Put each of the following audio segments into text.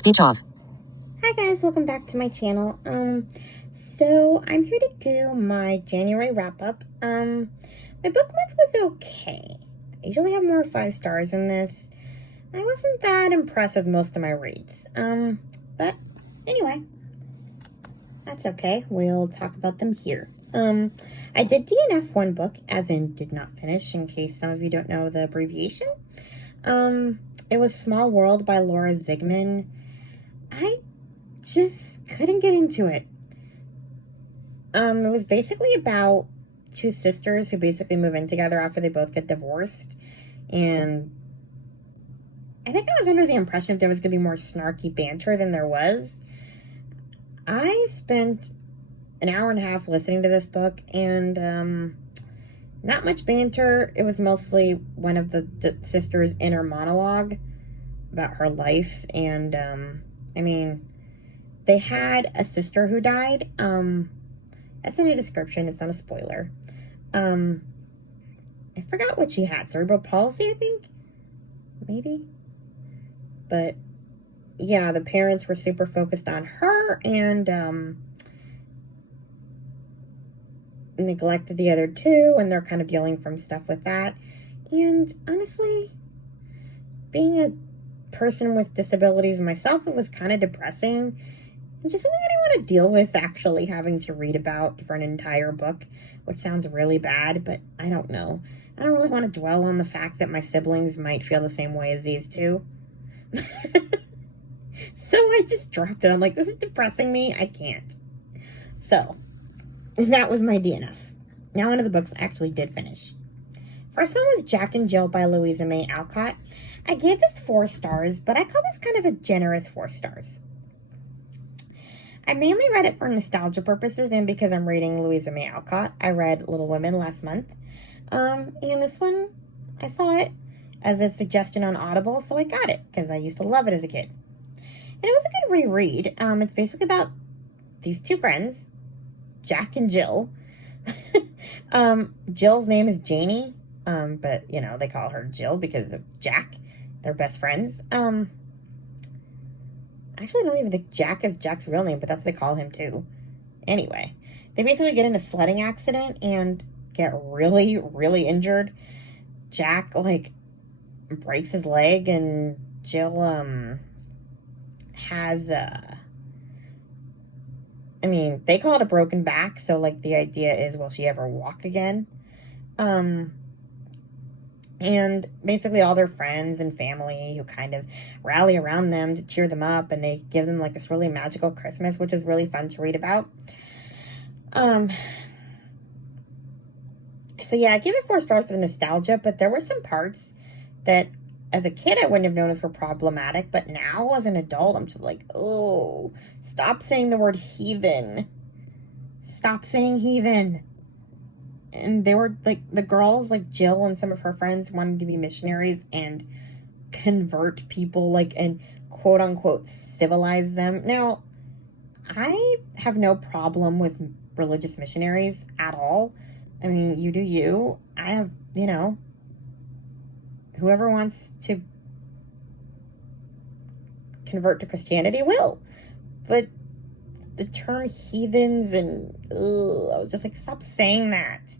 Speech off. Hi guys, welcome back to my channel. So I'm here to do my January wrap-up. My book month was okay. I usually have more 5 stars in this. I wasn't that impressed with most of my reads. But anyway, that's okay. We'll talk about them here. I did DNF one book, as in did not finish, in case some of you don't know the abbreviation. It was Small World by Laura Zigman. I just couldn't get into it. It was basically about 2 sisters who basically move in together after they both get divorced. And I think I was under the impression that there was going to be more snarky banter than there was. I spent an hour and a half listening to this book, and not much banter. It was mostly one of the sisters' inner monologue about her life. And, I mean, they had a sister who died. That's in the description. It's not a spoiler. I forgot what she had. Cerebral palsy, I think? Maybe? But, yeah, the parents were super focused on her and, neglected the other 2, and they're kind of dealing from stuff with that. And, honestly, being a person with disabilities myself, it was kind of depressing. And just something I didn't want to deal with, actually having to read about for an entire book, which sounds really bad, but I don't know. I don't really want to dwell on the fact that my siblings might feel the same way as these 2. So I just dropped it. I'm like, this is depressing me. I can't. So, that was my DNF. Now one of the books I actually did finish. First one was Jack and Jill by Louisa May Alcott. I gave this 4 stars, but I call this kind of a generous 4 stars. I mainly read it for nostalgia purposes and because I'm reading Louisa May Alcott. I read Little Women last month. And this one, I saw it as a suggestion on Audible, so I got it because I used to love it as a kid. And it was a good reread. It's basically about these 2 friends, Jack and Jill. Jill's name is Janie, but, you know, they call her Jill because of Jack. They're best friends. I actually don't even think Jack is Jack's real name, but that's what they call him too. Anyway, they basically get in a sledding accident and get really, really injured. Jack, like, breaks his leg, and Jill, has, I mean, they call it a broken back, so, like, the idea is, will she ever walk again? And basically all their friends and family who kind of rally around them to cheer them up, and they give them, like, this really magical Christmas, which is really fun to read about. So yeah, I gave it 4 stars for the nostalgia, but there were some parts that as a kid I wouldn't have noticed were problematic, but now as an adult I'm just like, oh, stop saying the word heathen. Stop saying heathen. And they were, like, the girls, like Jill and some of her friends wanted to be missionaries and convert people, like, and quote-unquote civilize them. Now, I have no problem with religious missionaries at all. I mean, you do you. I have, you know, whoever wants to convert to Christianity will. But the term heathens and, I was just like, stop saying that.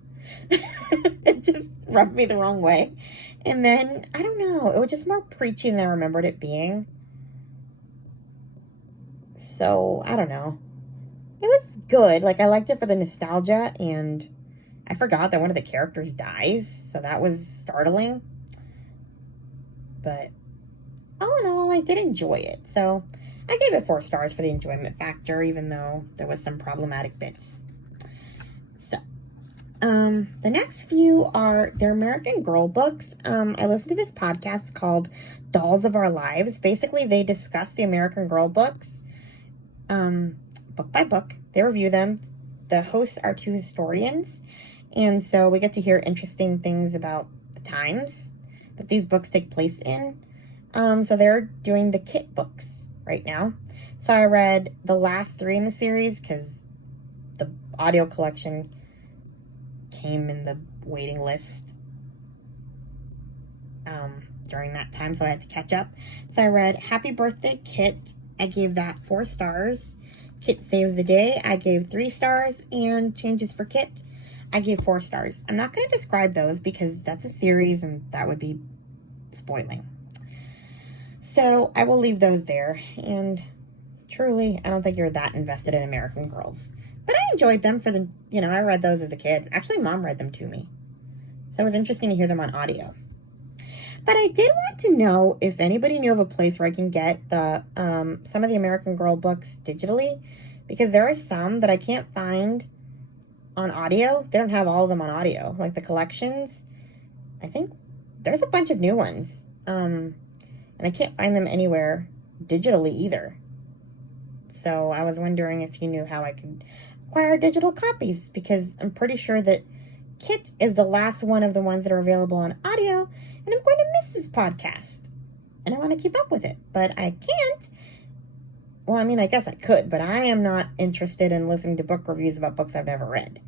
It just rubbed me the wrong way. And then, I don't know, it was just more preachy than I remembered it being. So, I don't know. It was good. Like, I liked it for the nostalgia, and I forgot that one of the characters dies, so that was startling. But all in all, I did enjoy it. So I gave it 4 stars for the enjoyment factor, even though there was some problematic bits. So, the next few are their American Girl books. I listened to this podcast called Dolls of Our Lives. Basically, they discuss the American Girl books, book by book. They review them. The hosts are 2 historians, and so we get to hear interesting things about the times that these books take place in. So they're doing the Kit books right now. So I read the last 3 in the series because the audio collection came in the waiting list during that time, so I had to catch up. So I read Happy Birthday, Kit, I gave that 4 stars. Kit Saves the Day, I gave 3 stars. And Changes for Kit, I gave 4 stars. I'm not going to describe those because that's a series and that would be spoiling. So I will leave those there. And truly, I don't think you're that invested in American Girls. But I enjoyed them for the, I read those as a kid. Actually, Mom read them to me. So it was interesting to hear them on audio. But I did want to know if anybody knew of a place where I can get the some of the American Girl books digitally. Because there are some that I can't find on audio. They don't have all of them on audio. Like the collections. I think there's a bunch of new ones. And I can't find them anywhere digitally either. So I was wondering if you knew how I could acquire digital copies. Because I'm pretty sure that Kit is the last one of the ones that are available on audio, and I'm going to miss this podcast. And I want to keep up with it, but I can't. Well, I mean, I guess I could, but I am not interested in listening to book reviews about books I've never read.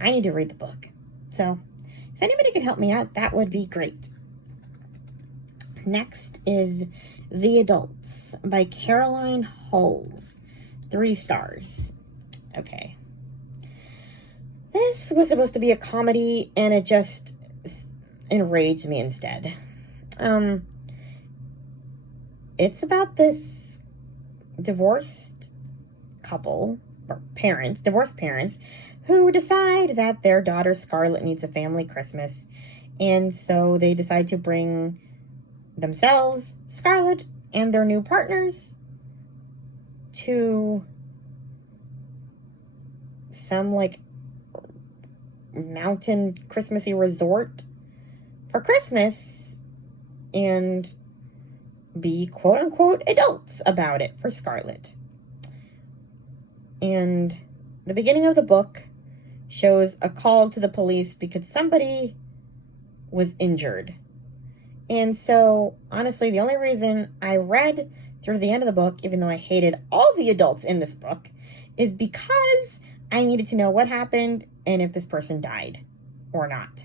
I need to read the book. So, if anybody could help me out, that would be great. Next is The Adults by Caroline Hulls. 3 stars. Okay. This was supposed to be a comedy, and it just enraged me instead. It's about this divorced couple, or divorced parents, who decide that their daughter Scarlett needs a family Christmas, and so they decide to bring themselves, Scarlett, and their new partners to some, mountain Christmassy resort for Christmas and be quote-unquote adults about it for Scarlett. And the beginning of the book shows a call to the police because somebody was injured. And so, honestly, the only reason I read through the end of the book, even though I hated all the adults in this book, is because I needed to know what happened and if this person died or not.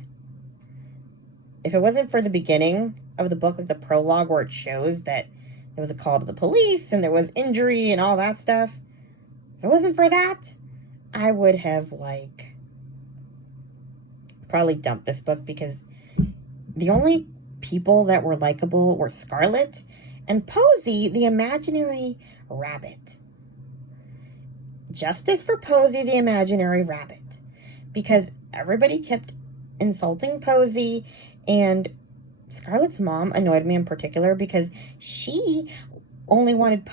If it wasn't for the beginning of the book, like the prologue where it shows that there was a call to the police and there was injury and all that stuff, if it wasn't for that, I would have, probably dumped this book because the only people that were likable were Scarlett and Posey, the imaginary rabbit. Justice for Posey, the imaginary rabbit. Because everybody kept insulting Posey, and Scarlett's mom annoyed me in particular because she only wanted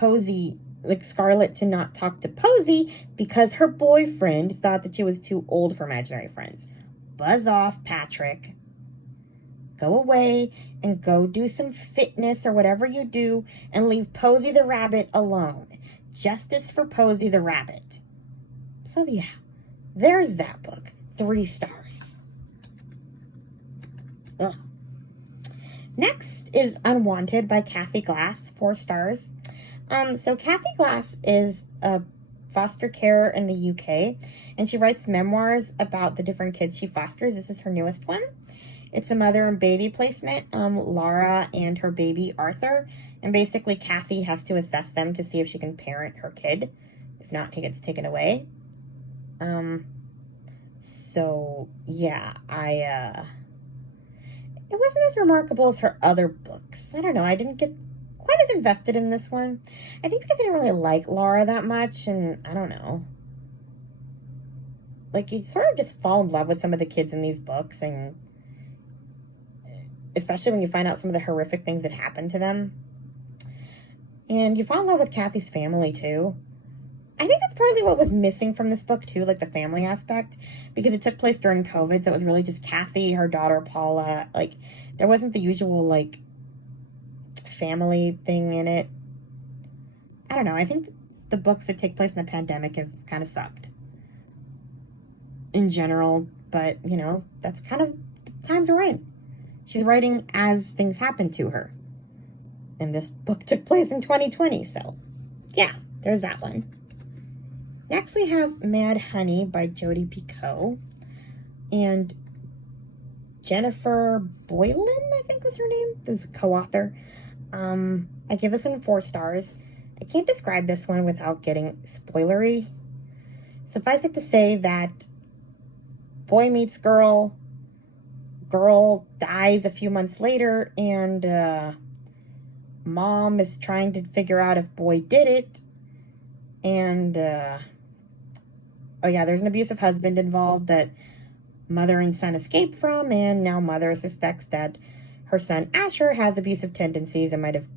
Scarlett to not talk to Posey because her boyfriend thought that she was too old for imaginary friends. Buzz off, Patrick. Go away and go do some fitness or whatever you do and leave Posey the rabbit alone. Justice for Posey the rabbit. So yeah, there's that book. 3 stars. Ugh. Next is Unwanted by Kathy Glass. 4 stars. So Kathy Glass is a foster carer in the UK, and she writes memoirs about the different kids she fosters. This is her newest one. It's a mother and baby placement, Laura and her baby Arthur, and basically Kathy has to assess them to see if she can parent her kid. If not, he gets taken away. So yeah, it wasn't as remarkable as her other books. I don't know, I didn't get quite as invested in this one. I think because I didn't really like Laura that much, and I don't know. You sort of just fall in love with some of the kids in these books, and especially when you find out some of the horrific things that happen to them. And you fall in love with Kathy's family, too. I think that's partly what was missing from this book, too, the family aspect, because it took place during COVID, so it was really just Kathy, her daughter, Paula. There wasn't the usual, family thing in it. I don't know. I think the books that take place in the pandemic have kind of sucked in general, but, that's kind of the times we're in. She's writing as things happen to her. And this book took place in 2020, so yeah, there's that one. Next we have Mad Honey by Jody Pico. And Jennifer Boylan, I think was her name, is a co-author. I give this one 4 stars. I can't describe this one without getting spoilery. Suffice it to say that boy meets girl, girl dies a few months later, and mom is trying to figure out if boy did it. And, oh yeah, there's an abusive husband involved that mother and son escaped from, and now mother suspects that her son Asher has abusive tendencies and might have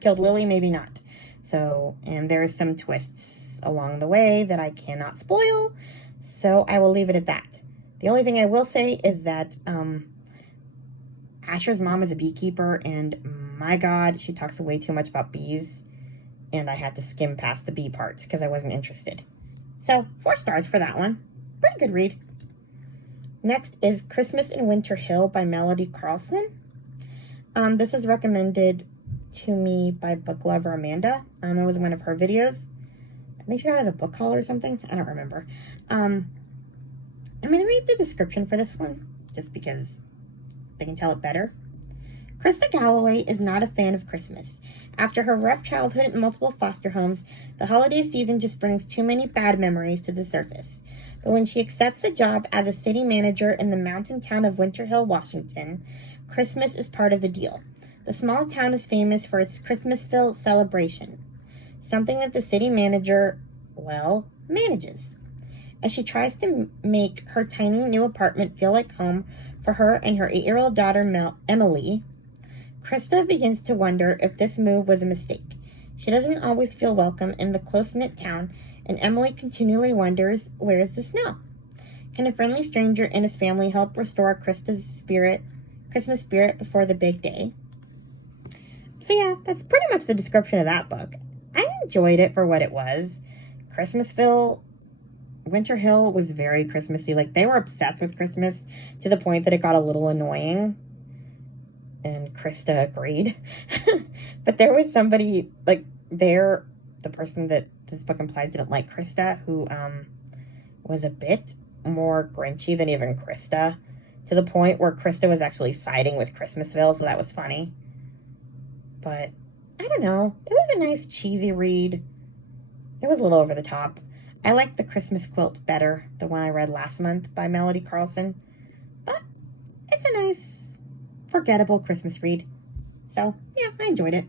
killed Lily, maybe not. So, and there's some twists along the way that I cannot spoil, so I will leave it at that. The only thing I will say is that Asher's mom is a beekeeper, and my God, she talks way too much about bees, and I had to skim past the bee parts because I wasn't interested. So, 4 stars for that one. Pretty good read. Next is Christmas in Winter Hill by Melody Carlson. This is recommended to me by book lover Amanda. It was one of her videos. I think she got it at a book haul or something. I don't remember. I'm going to read the description for this one, just because they can tell it better. Krista Galloway is not a fan of Christmas. After her rough childhood in multiple foster homes, the holiday season just brings too many bad memories to the surface. But when she accepts a job as a city manager in the mountain town of Winter Hill, Washington, Christmas is part of the deal. The small town is famous for its Christmasville celebration, something that the city manager, well, manages. As she tries to make her tiny new apartment feel like home for her and her 8-year-old daughter, Emily, Krista begins to wonder if this move was a mistake. She doesn't always feel welcome in the close-knit town, and Emily continually wonders, where is the snow? Can a friendly stranger and his family help restore Krista's Christmas spirit before the big day? So yeah, that's pretty much the description of that book. I enjoyed it for what it was. Christmasville, Winter Hill was very Christmassy. Like, they were obsessed with Christmas to the point that it got a little annoying. And Krista agreed. But there was somebody, like, the person that this book implies didn't like Krista, who was a bit more Grinchy than even Krista, to the point where Krista was actually siding with Christmasville, so that was funny. But, I don't know. It was a nice, cheesy read. It was a little over the top. I liked The Christmas Quilt better, the one I read last month by Melody Carlson. But it's a nice, forgettable Christmas read. So, yeah, I enjoyed it.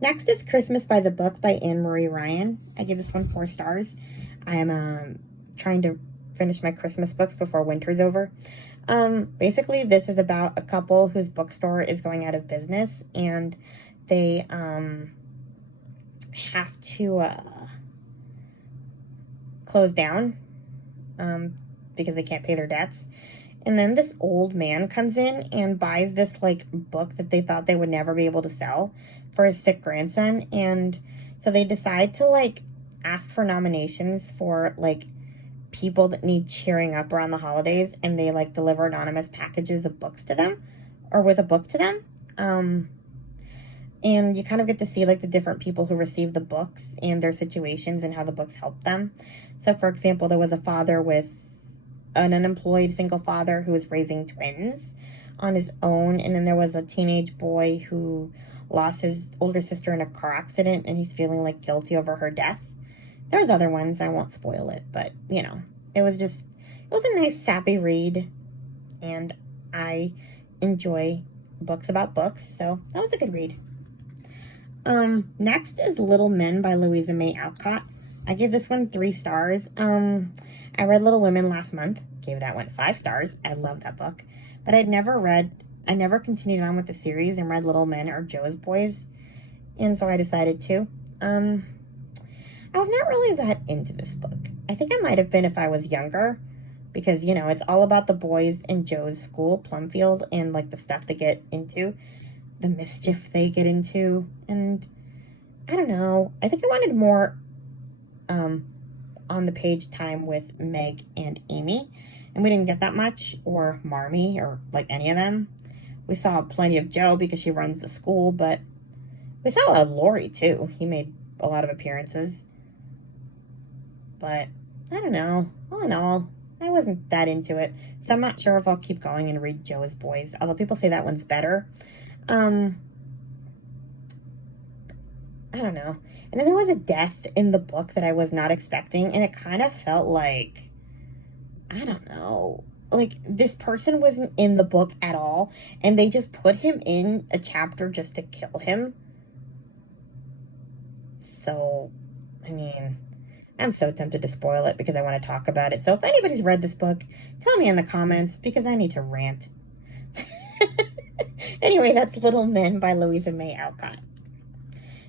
Next is Christmas by the Book by Anne-Marie Ryan. I give this one 4 stars. I am trying to finish my Christmas books before winter's over. Basically, this is about a couple whose bookstore is going out of business, and they have to close down because they can't pay their debts. And then this old man comes in and buys this, like, book that they thought they would never be able to sell for his sick grandson. And so they decide to, like, ask for nominations for, like, people that need cheering up around the holidays. And they, like, deliver anonymous packages of books to them, or with a book to them. And you kind of get to see, like, the different people who receive the books and their situations and how the books help them. So, for example, there was a father with an unemployed single father who was raising twins on his own. And then there was a teenage boy who lost his older sister in a car accident, and he's feeling, like, guilty over her death. There's other ones. I won't spoil it, but, you know, it was a nice, sappy read. And I enjoy books about books, so that was a good read. Next is Little Men by Louisa May Alcott. I gave this one 3 stars. I read Little Women last month, gave that one 5 stars. I love that book. But I never continued on with the series and read Little Men or Joe's Boys. And so I decided to. I was not really that into this book. I think I might have been if I was younger. Because, you know, it's all about the boys in Joe's school, Plumfield, and, like, the stuff they get into. The mischief they get into. And I don't know. I think I wanted more on the page time with Meg and Amy, and we didn't get that much, or Marmee, or, like, any of them. We saw plenty of Joe because she runs the school, but we saw a lot of Laurie too. He made a lot of appearances. But I don't know. All in all, I wasn't that into it, so I'm not sure if I'll keep going and read Joe's Boys, although people say that one's better. I don't know. And then there was a death in the book that I was not expecting, and it kind of felt like, I don't know, like this person wasn't in the book at all, and they just put him in a chapter just to kill him. So, I mean, I'm so tempted to spoil it because I want to talk about it. So if anybody's read this book, tell me in the comments because I need to rant. Anyway, that's Little Men by Louisa May Alcott.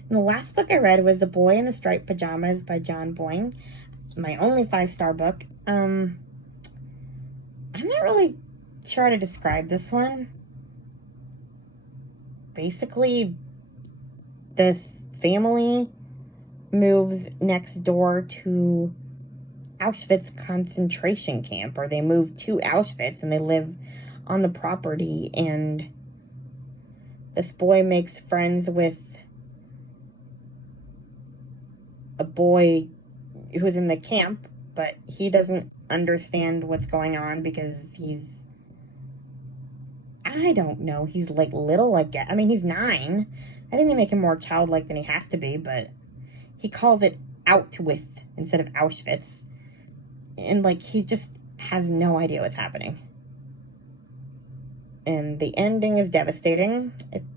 And the last book I read was The Boy in the Striped Pajamas by John Boyne. My only 5-star book. I'm not really sure how to describe this one. Basically, this family moves next door to Auschwitz concentration camp, or they move to Auschwitz and they live on the property, and this boy makes friends with a boy who's in the camp, but he doesn't understand what's going on because he's, I don't know, he's like little, I guess. I mean, he's 9. I think they make him more childlike than he has to be, but he calls it Outwith instead of Auschwitz. And like, he just has no idea what's happening. And the ending is devastating.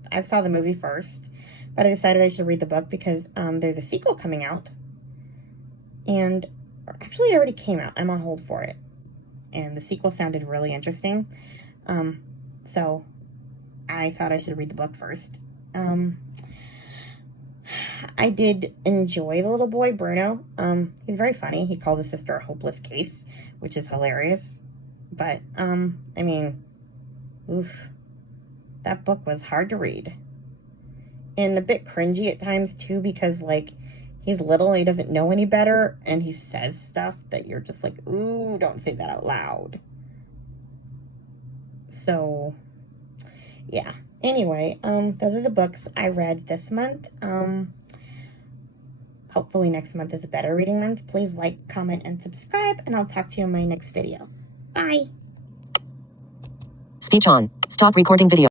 I saw the movie first, but I decided I should read the book because there's a sequel coming out. And actually, it already came out. I'm on hold for it. And the sequel sounded really interesting. So I thought I should read the book first. I did enjoy the little boy, Bruno. He's very funny. He calls his sister a hopeless case, which is hilarious. But, I mean, oof. That book was hard to read. And a bit cringy at times, too, because, like, he's little and he doesn't know any better, and he says stuff that you're just like, ooh, don't say that out loud. So, yeah. Anyway, those are the books I read this month. Hopefully next month is a better reading month. Please like, comment, and subscribe, and I'll talk to you in my next video. Bye! Speech on. Stop recording video.